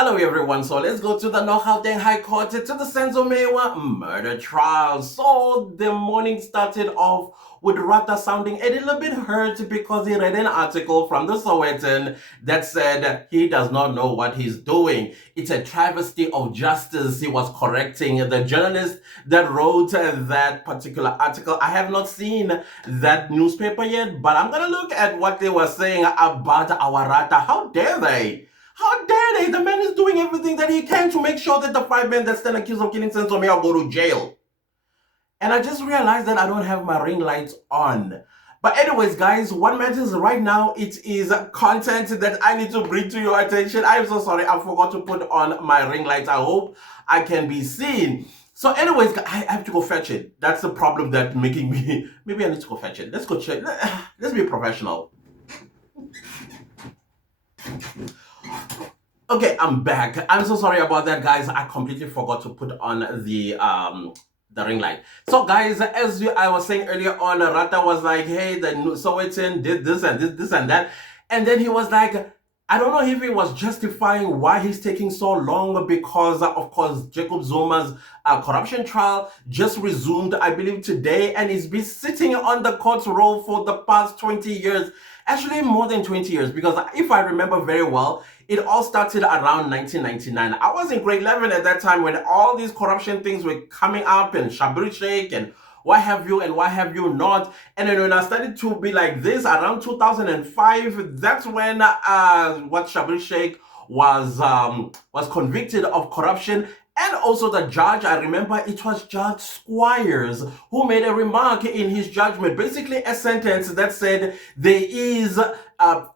Hello everyone, so let's go to the Gauteng High Court to the Senzo Mewa murder trial. So the morning started off with Rata sounding a little bit hurt because he read an article from the Sowetan that said he does not know what he's doing. It's a travesty of justice. He was correcting the journalist that wrote that particular article. I have not seen that newspaper yet, but I'm gonna look at what they were saying about our Rata. How dare they? How dare they? The man is doing everything that he can to make sure that the 5 men that stand accused of killing Sensomeo go to jail. And I just realized that I don't have my ring lights on. But anyways, guys, what matters right now, it is content that I need to bring to your attention. I am so sorry, I forgot to put on my ring lights. I hope I can be seen. So anyways, I have to go fetch it. That's the problem that making me, maybe I need to go fetch it. Let's go check. Let's be professional. Okay, I'm back. I'm so sorry about that, guys. I completely forgot to put on the ring light. So, guys, as I was saying earlier on, Rata was like, "Hey, the Sowetan did this and this and that," and then he was like, I don't know if he was justifying why he's taking so long because, of course, Jacob Zuma's corruption trial just resumed, I believe, today, and he's been sitting on the court roll for the past 20 years. Actually, more than 20 years, because if I remember very well, it all started around 1999. I was in grade 11 at that time when all these corruption things were coming up and Shabri Sheikh and what have you and what have you not. And then when I started to be like this around 2005, that's when what Shabri Sheikh was convicted of corruption. And also the judge, I remember it was Judge Squires who made a remark in his judgment, basically a sentence that said there is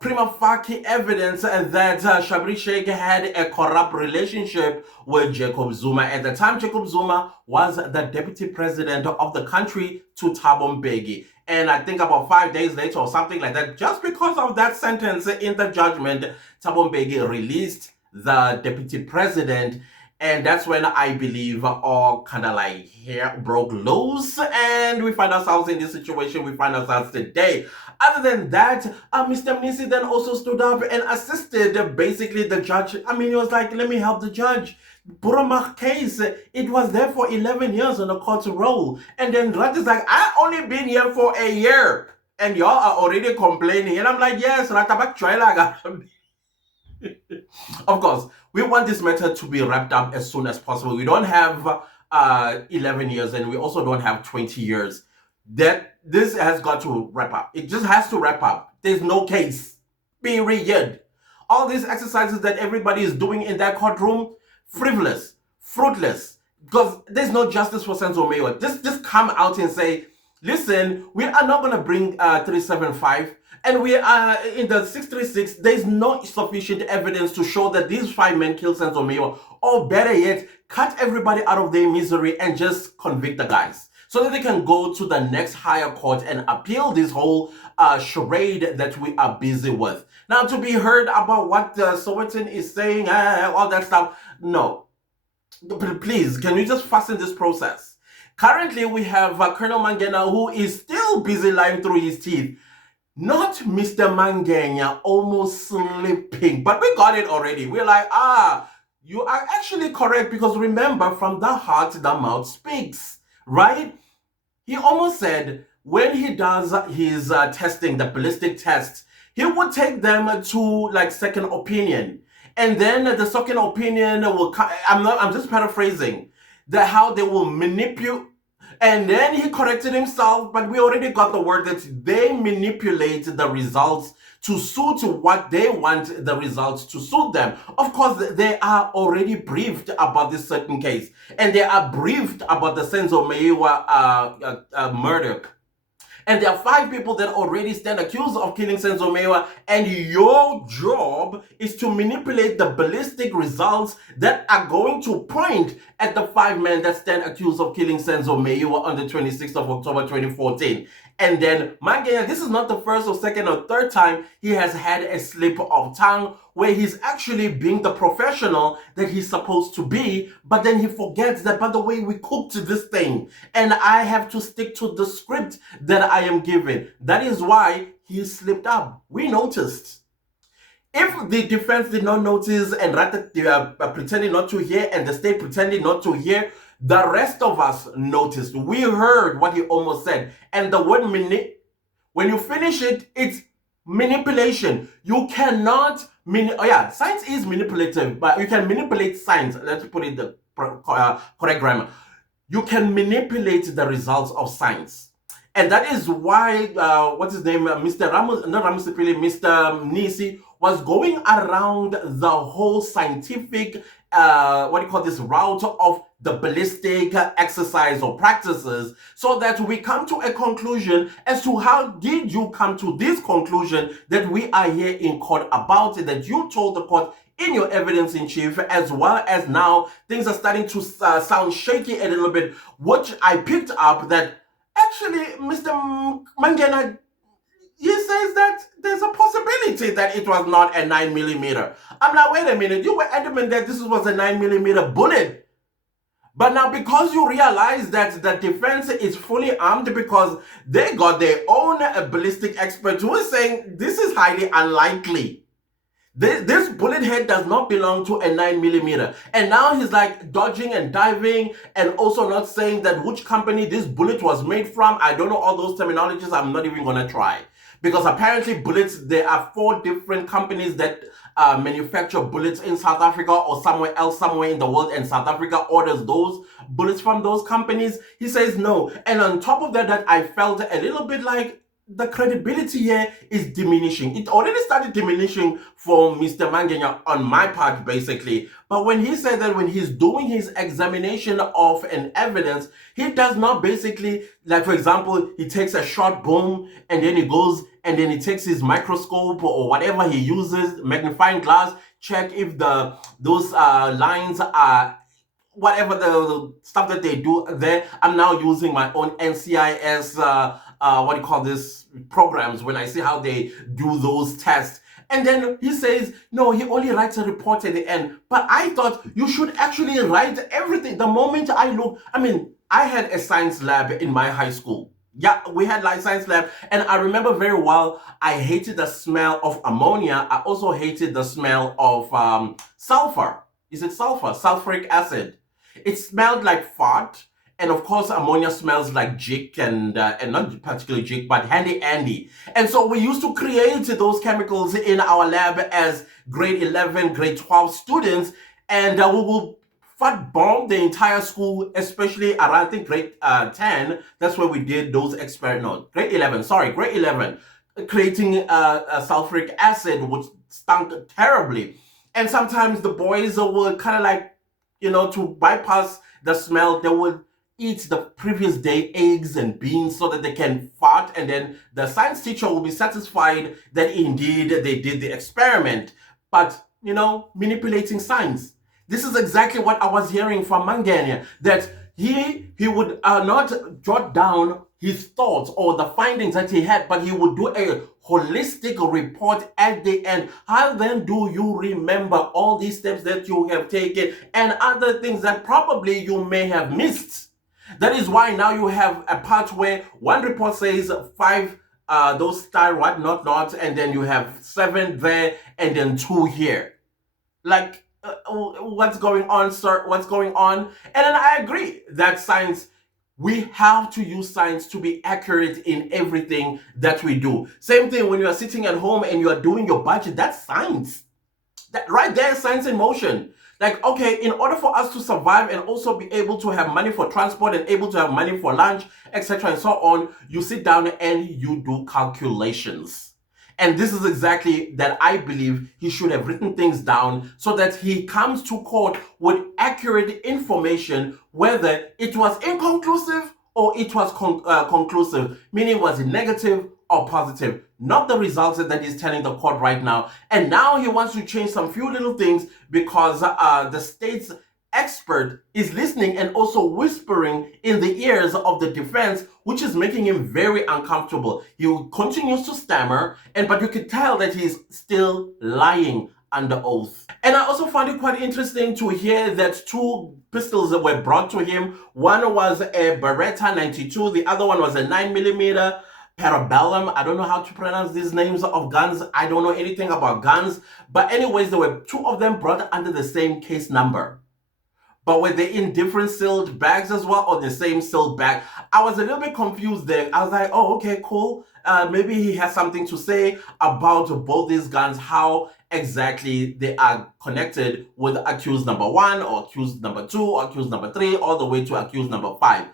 prima facie evidence that Shabri Sheikh had a corrupt relationship with Jacob Zuma. At the time, Jacob Zuma was the deputy president of the country to Thabo Mbeki. And I think about 5 days later or something like that, just because of that sentence in the judgment, Thabo Mbeki released the deputy president. And that's when I believe all kind of like hair broke loose and we find ourselves in this situation we find ourselves today. Other than that, Mr. Mnisi then also stood up and assisted basically the judge. I mean, he was like, let me help the judge. Burumach case, it was there for 11 years on the court roll. And then Rat is like, I only been here for a year. And y'all are already complaining. And I'm like, yes, Ratabak Chwela. Of course, we want this matter to be wrapped up as soon as possible. We don't have 11 years and we also don't have 20 years. That this has got to wrap up. It just has to wrap up. There's no case. Period. All these exercises that everybody is doing in that courtroom, frivolous, fruitless, because there's no justice for Senzo Mayo. Just come out and say, listen, we are not going to bring 375. And we are in the 636, there's no sufficient evidence to show that these 5 men killed Senzo Mayo. Or better yet, cut everybody out of their misery and just convict the guys. So that they can go to the next higher court and appeal this whole charade that we are busy with. Now, to be heard about what Sowetan is saying, all that stuff, no. Please, can we just fasten this process? Currently, we have Colonel Mangena, who is still busy lying through his teeth. Not Mr. Mangena, almost slipping, but we got it already. We're like, you are actually correct, because remember, from the heart, the mouth speaks, right? He almost said when he does his testing, the ballistic test, he would take them to like second opinion. And then the second opinion will come, I'm just paraphrasing, how they will manipulate. And then he corrected himself, but we already got the word that they manipulate the results to suit what they want the results to suit them. Of course, they are already briefed about this certain case, and they are briefed about the Senzo Meyiwa murder. And there are 5 people that already stand accused of killing Senzo Meyiwa, and your job is to manipulate the ballistic results that are going to point at the 5 men that stand accused of killing Senzo Meyiwa on the 26th of October 2014. And then Mangena, this is not the first or second or third time he has had a slip of tongue where he's actually being the professional that he's supposed to be, but then he forgets that, by the way, we cooked this thing and I have to stick to the script that I am given. That is why he slipped up. We noticed. If the defense did not notice and rather they are pretending not to hear and the state pretending not to hear, the rest of us noticed. We heard what he almost said. And the word when you finish it, it's manipulation. You cannot, oh yeah, science is manipulative, but you can manipulate science. Let's put it the correct grammar. You can manipulate the results of science. And that is why, what's his name, Mr. Ramos, not Ramos, really, Mr. Nisi was going around the whole scientific, what do you call this, route of the ballistic exercise or practices, so that we come to a conclusion as to how did you come to this conclusion that we are here in court about it, that you told the court in your evidence in chief, as well as now things are starting to sound shaky a little bit, which I picked up that actually, Mr. Mangena, he says that there's a possibility that it was not a 9mm. I'm like, wait a minute, you were adamant that this was a 9mm bullet. But now, because you realize that the defense is fully armed because they got their own ballistic expert who is saying this is highly unlikely. This bullet head does not belong to a 9mm. And now he's like dodging and diving and also not saying that which company this bullet was made from. I don't know all those terminologies. I'm not even going to try. Because apparently bullets, there are 4 different companies that manufacture bullets in South Africa or somewhere else, somewhere in the world, and South Africa orders those bullets from those companies. He says no. And on top of that I felt a little bit like the credibility here is diminishing. It already started diminishing for Mr. Mangena on my part, basically. But when he said that when he's doing his examination of an evidence, he does not basically, like for example, he takes a short boom and then he goes and then he takes his microscope or whatever he uses, magnifying glass, check if those lines are whatever the stuff that they do there. I'm now using my own NCIS, what do you call this, programs when I see how they do those tests. And then he says, no, he only writes a report at the end. But I thought you should actually write everything. The moment I look, I had a science lab in my high school. Yeah, we had like science lab. And I remember very well, I hated the smell of ammonia. I also hated the smell of sulfur. Is it sulfur? Sulfuric acid. It smelled like fart, and of course ammonia smells like jig and not particularly jig, but handy Andy. And so we used to create those chemicals in our lab as grade 11, grade 12 students, and we will fart bomb the entire school, especially around I think grade 10. That's where we did those experiments. No, grade 11. Sorry, grade 11, creating a sulfuric acid which stunk terribly. And sometimes the boys will kind of like, to bypass the smell, they would eat the previous day eggs and beans so that they can fart, and then the science teacher will be satisfied that indeed they did the experiment. But, manipulating science. This is exactly what I was hearing from Mangena, that he would not jot down his thoughts or the findings that he had, but he would do a holistic report at the end. How then do you remember all these steps that you have taken and other things that probably you may have missed? That is why now you have a part where one report says 5 those star what not, and then you have 7 there and then 2 here. Like, what's going on, sir? What's going on? And then I agree that science, we have to use science to be accurate in everything that we do. Same thing when you are sitting at home and you are doing your budget, that's science. That right there is science in motion. Like, okay, in order for us to survive and also be able to have money for transport and able to have money for lunch, etc. and so on, you sit down and you do calculations. And this is exactly that I believe he should have written things down so that he comes to court with accurate information, whether it was inconclusive or it was conclusive, meaning was it negative or positive, not the results that he's telling the court right now. And now he wants to change some few little things because the state's expert is listening and also whispering in the ears of the defense, which is making him very uncomfortable. He continues to stammer, but you can tell that he's still lying under oath. And I also found it quite interesting to hear that 2 pistols that were brought to him. One was a Beretta 92, the other one was a 9mm. Parabellum. I don't know how to pronounce these names of guns. I don't know anything about guns. But anyways, there were two of them brought under the same case number. But were they in different sealed bags as well, or the same sealed bag? I was a little bit confused there. I was like, oh, okay, cool. Maybe he has something to say about both these guns, how exactly they are connected with accused number one, or accused number two, or accused number three, all the way to accused number five.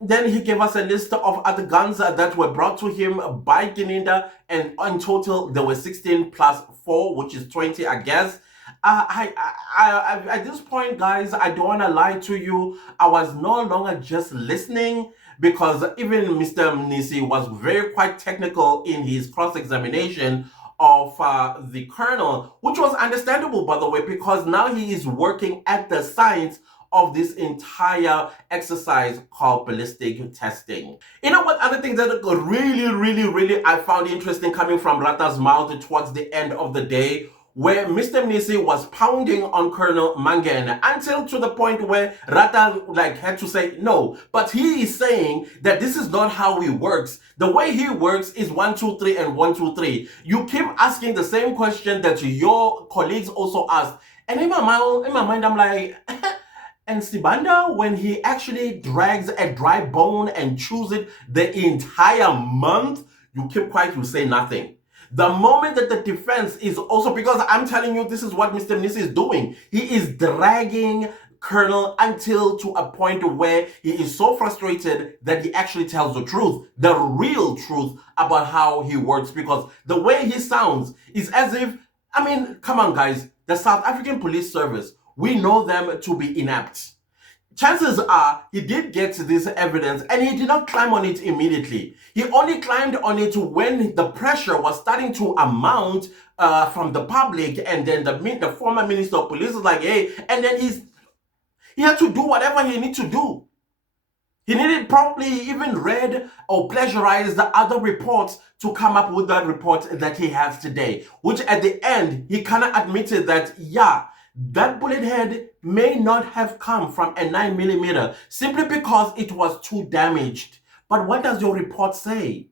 Then he gave us a list of other guns that were brought to him by Gininda, and in total there were 16 plus 4, which is 20, I guess. At this point, guys, I don't want to lie to you. I was no longer just listening, because even Mr. Mnisi was very quite technical in his cross-examination of the colonel, which was understandable, by the way, because now he is working at the science of this entire exercise called ballistic testing. You know what other things that really I found interesting coming from Rata's mouth towards the end of the day, where Mr. Mnisi was pounding on Colonel Mangena until to the point where Rata had to say no. But he is saying that this is not how he works. The way he works is 1, 2, 3 and 1, 2, 3. You keep asking the same question that your colleagues also asked. And in my mind, I'm like, and Sibanda, when he actually drags a dry bone and chews it the entire month, you keep quiet, you say nothing. The moment that the defense is also, because I'm telling you, this is what Mr. Mnisi is doing. He is dragging Colonel until to a point where he is so frustrated that he actually tells the truth, the real truth about how he works, because the way he sounds is as if, I mean, come on guys, the South African Police Service, we know them to be inept. Chances are he did get this evidence and he did not climb on it immediately. He only climbed on it when the pressure was starting to amount from the public, and then the former Minister of Police was like, hey, and then he had to do whatever he needed to do. He needed probably even read or plagiarized the other reports to come up with that report that he has today, which at the end, he kind of admitted that, yeah, that bullet head may not have come from a 9mm simply because it was too damaged. But what does your report say?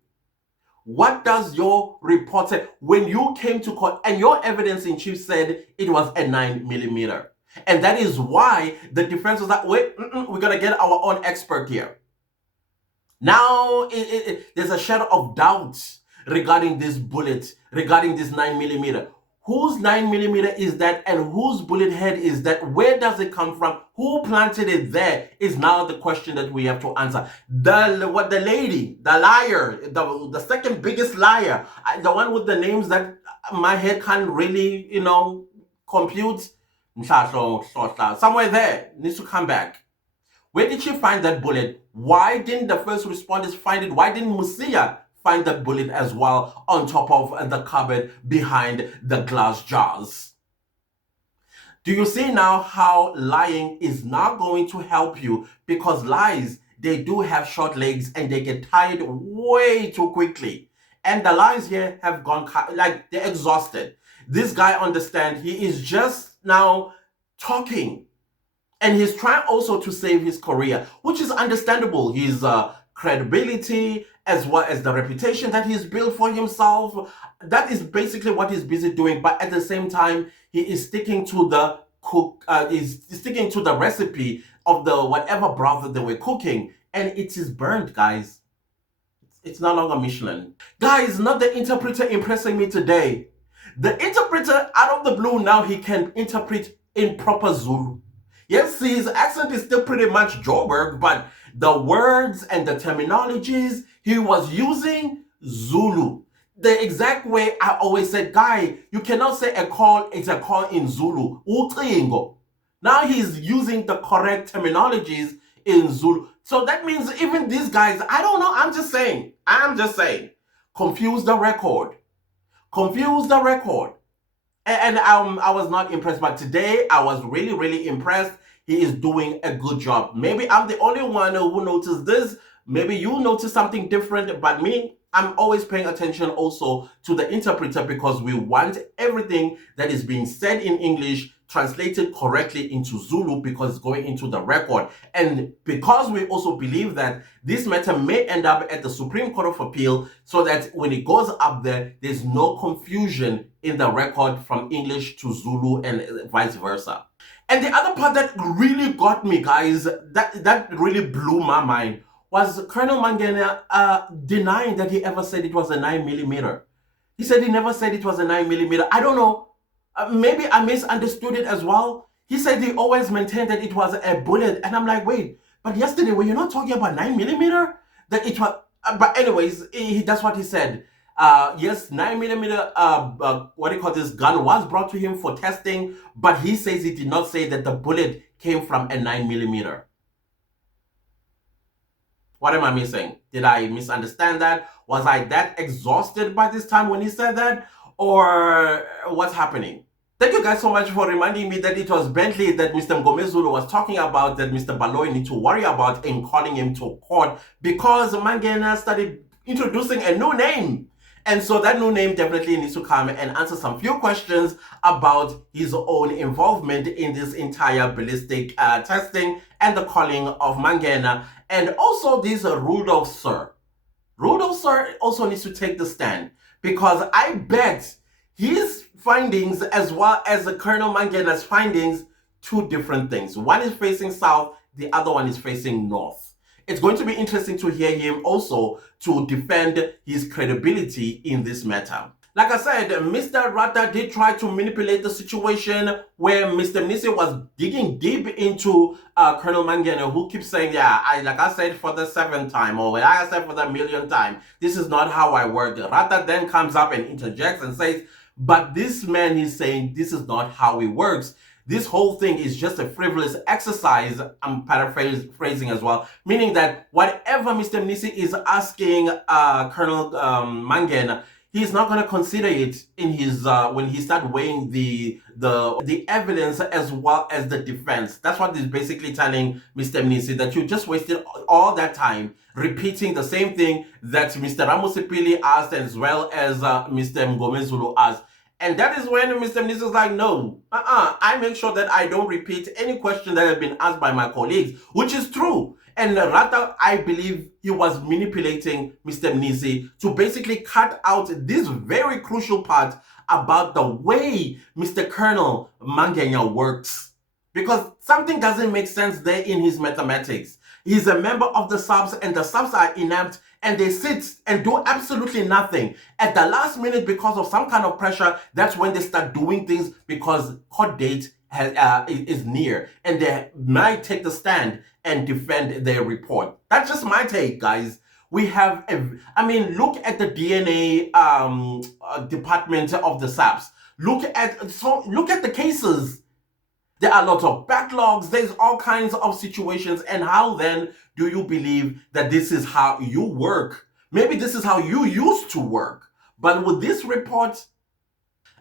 What does your report say? When you came to court and your evidence in chief said it was a 9mm. And that is why the defense was like, wait, we're going to get our own expert here. Now, there's a shadow of doubt regarding this bullet, regarding this 9mm. Whose 9mm is that, and whose bullet head is that? Where does it come from? Who planted it there is now the question that we have to answer. The lady, the liar, the second biggest liar, the one with the names that my head can't really, compute. Somewhere there needs to come back. Where did she find that bullet? Why didn't the first responders find it? Why didn't Musia find that bullet as well on top of the cupboard behind the glass jars? Do you see now how lying is not going to help you? Because lies, they do have short legs and they get tired way too quickly. And the lies here have gone, they're exhausted. This guy understands he is just now talking. And he's trying also to save his career, which is understandable. His credibility, as well as the reputation that he's built for himself, that is basically what he's busy doing. But at the same time, he is sticking to the sticking to the recipe of the whatever broth that they were cooking, and it is burnt, guys. It's no longer Michelin. Guys, not the interpreter impressing me today. The interpreter, out of the blue, now he can interpret in proper Zulu. Yes, his accent is still pretty much Joburg, but the words and the terminologies he was using, Zulu. The exact way I always said, guy, you cannot say a call is a call in Zulu. Ucingo. Now he's using the correct terminologies in Zulu. So that means even these guys, I don't know, I'm just saying. Confuse the record. Confuse the record. And I was not impressed, but today I was really impressed. He is doing a good job. Maybe I'm the only one who noticed this. Maybe you notice something different, but me, I'm always paying attention also to the interpreter, because we want everything that is being said in English translated correctly into Zulu because it's going into the record. And because we also believe that this matter may end up at the Supreme Court of Appeal, so that when it goes up there, there's no confusion in the record from English to Zulu and vice versa. And the other part that really got me, guys, that really blew my mind, was Colonel Mangena denying that he ever said it was a 9mm. He said he never said it was a 9mm. I don't know. Maybe I misunderstood it as well. He said he always maintained that it was a bullet. And I'm like, wait, but yesterday, were you not talking about 9mm? That it was. But anyways, that's what he said. Yes, 9mm, what do you call this, gun was brought to him for testing, but he says he did not say that the bullet came from a 9mm. What am I missing? Did I misunderstand that? Was I that exhausted by this time when he said that? Or what's happening? Thank you guys so much for reminding me that it was Bentley that Mr. Ngomezulu was talking about, that Mr. Baloy need to worry about in calling him to court, because Mangena started introducing a new name. And so that new name definitely needs to come and answer some few questions about his own involvement in this entire ballistic testing and the calling of Mangena. And also this Rudolph Sir. Rudolph Sir also needs to take the stand, because I bet his findings as well as the Colonel Mangena's findings, two different things. One is facing south, the other one is facing north. It's going to be interesting to hear him also to defend his credibility in this matter. Like I said, Mr. Rata did try to manipulate the situation where Mr. Mnisi was digging deep into Colonel Mangena, who keeps saying, yeah, like I said for the 7th time, or like I said for the 1,000,000th time, this is not how I work. Rata then comes up and interjects and says, but this man is saying this is not how it works. This whole thing is just a frivolous exercise. I'm paraphrasing as well, meaning that whatever Mr. Mnisi is asking Colonel Mangena, he's not going to consider it in his when he starts weighing the evidence as well as the defense. That's what he's basically telling Mr. Mnisi, that you just wasted all that time repeating the same thing that Mr. Ramusipili asked as well as Mr. Ngomezulu asked. And that is when Mr. Mnisi is like, no, I make sure that I don't repeat any question that have been asked by my colleagues, which is true. And Rata, I believe he was manipulating Mr. Mnisi to basically cut out this very crucial part about the way Mr. Colonel Mangena works. Because something doesn't make sense there in his mathematics. He's a member of the subs, and the subs are inept, and they sit and do absolutely nothing. At the last minute, because of some kind of pressure, that's when they start doing things, because court date is near, and they might take the stand and defend their report. That's just my take, guys. We have, look at the DNA department of the SAPS. Look at the cases. There are lots of backlogs. There's all kinds of situations. And how then do you believe that this is how you work? Maybe this is how you used to work. But with this report,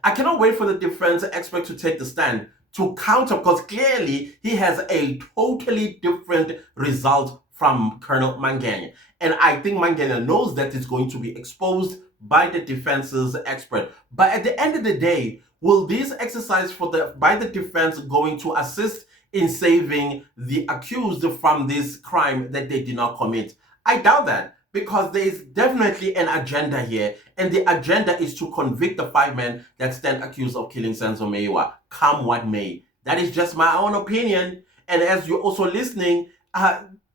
I cannot wait for the defense expert to take the stand to counter, because clearly he has a totally different result from Colonel Mangena. And I think Mangena knows that it's going to be exposed by the defense's expert. But at the end of the day, will this exercise by the defense going to assist in saving the accused from this crime that they did not commit? I doubt that, because there is definitely an agenda here, and the agenda is to convict the 5 men that stand accused of killing Senzo Meyiwa, come what may. That is just my own opinion. And as you're also listening,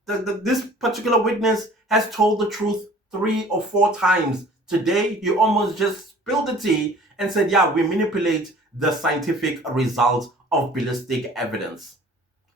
this particular witness has told the truth 3 or 4 times. Today, he almost just spilled the tea and said, yeah, we manipulate the scientific results of ballistic evidence.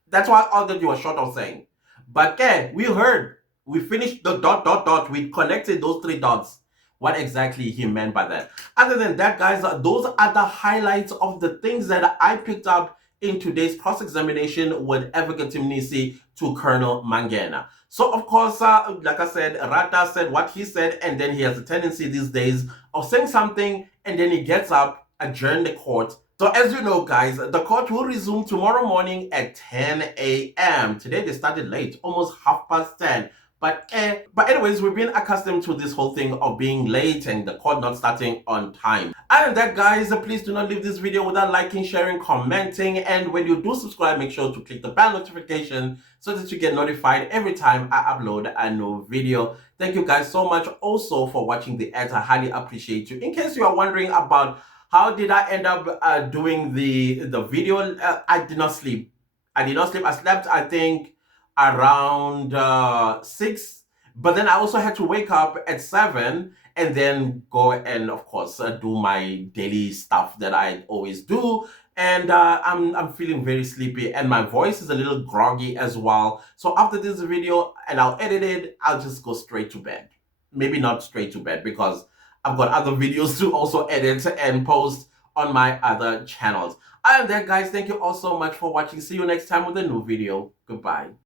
That's what all that you were short of saying. But we heard, we finished the ... we connected those 3 dots. What exactly he meant by that. Other than that, guys, those are the highlights of the things that I picked up in today's cross-examination with Advocate Mnisi to Colonel Mangena. So, of course, like I said, Rata said what he said, and then he has a tendency these days of saying something, and then he gets up, adjourn the court. So, as you know, guys, the court will resume tomorrow morning at 10 a.m. Today, they started late, almost 10:30. But anyways, we've been accustomed to this whole thing of being late and the call not starting on time. And that, guys, please do not leave this video without liking, sharing, commenting, and when you do subscribe, make sure to click the bell notification so that you get notified every time I upload a new video. Thank you guys so much also for watching the ads. I highly appreciate you. In case you are wondering about how did I end up doing the video, I did not sleep. I slept, I think, around 6, but then I also had to wake up at 7 and then go and, of course, do my daily stuff that I always do. And I'm feeling very sleepy, and my voice is a little groggy as well. So after this video, and I'll edit it, I'll just go straight to bed. Maybe not straight to bed, because I've got other videos to also edit and post on my other channels. Other than that, guys, thank you all so much for watching. See you next time with a new video. Goodbye.